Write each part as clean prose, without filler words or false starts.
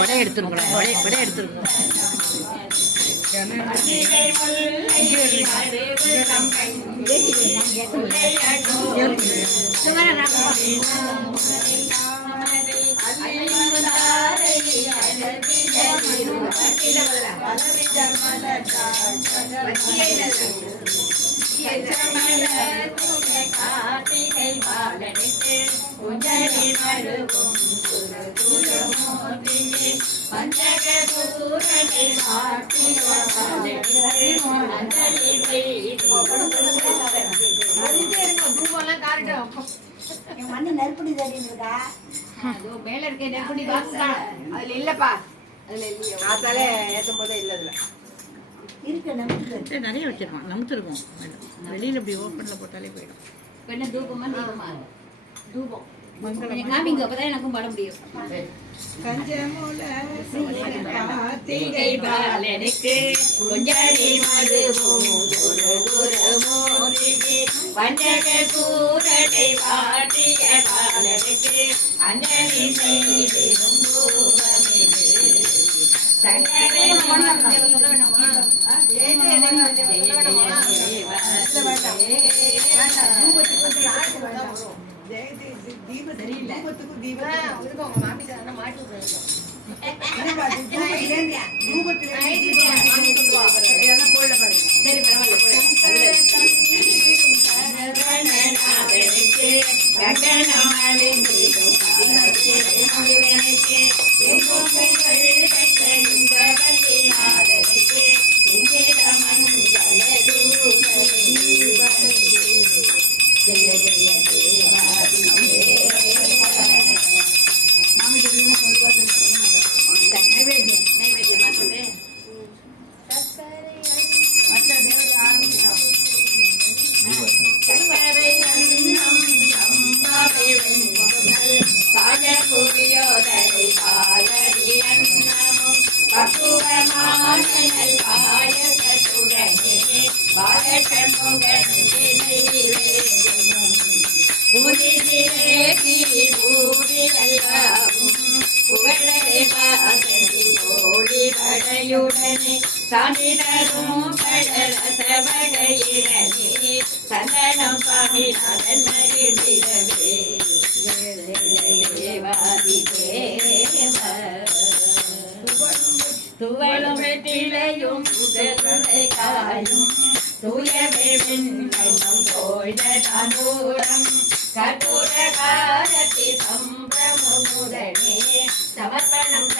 வடை எடுத்துருக்கணும், வடை எடுத்துருக்கணும். மண்ணு நெருப்படி தட்டிருக்கா மேல இருக்க நெருப்படி அதுல இல்லப்பா, அதுல இல்லையா காத்தாலே ஏற்றும் போதே இல்லை அதுல இருக்கு. நமக்கு நிறைய வச்சிருக்கோம், நமுத்துருக்கோம். வெளியில இப்படி ஓப்பன்ல போட்டாலே போயிடும். என்ன தூபமா தீபமா தூபம் காமிங்க, அப்பதான் எனக்கும் பாட முடியும். கார்த்திகை பாலனுக்கு கொஞ்சடி மதுவும் பஞ்சக சூரடை பாட்டிய பாலனுக்கு அஞ்சலி செய்திடும் துவளும் வெற்றிலையும் காயும் தூயவேவின் கண்ணும் தோழ்தூரம் கற்பூரகாரத்தி சம்பிரமுடனே சமர்ப்பணம்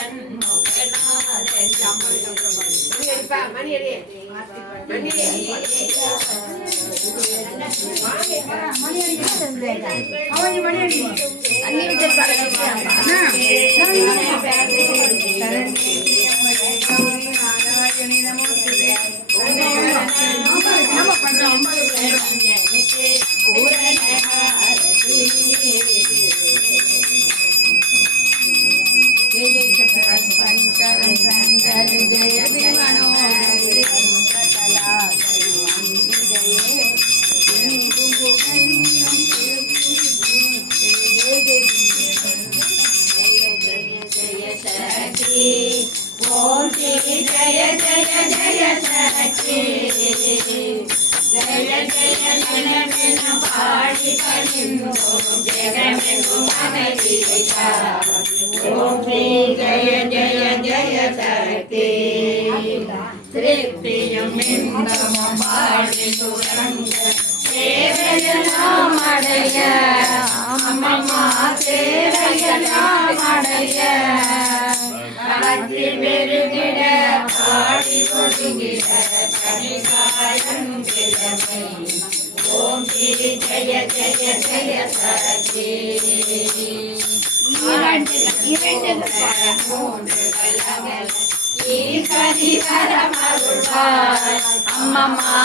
அம்மம்மா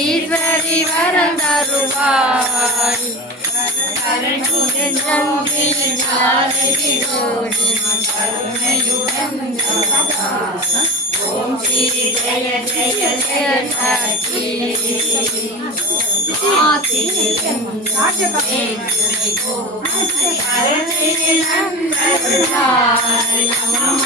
ஈஸ்வரி வரந்தருவாய் ஓம் ஸ்ரீ ஜெய ஜெய ஜெய சக்தி ஆதியம் ராஜபக்தே கருணையில் அருளாய் நம்ம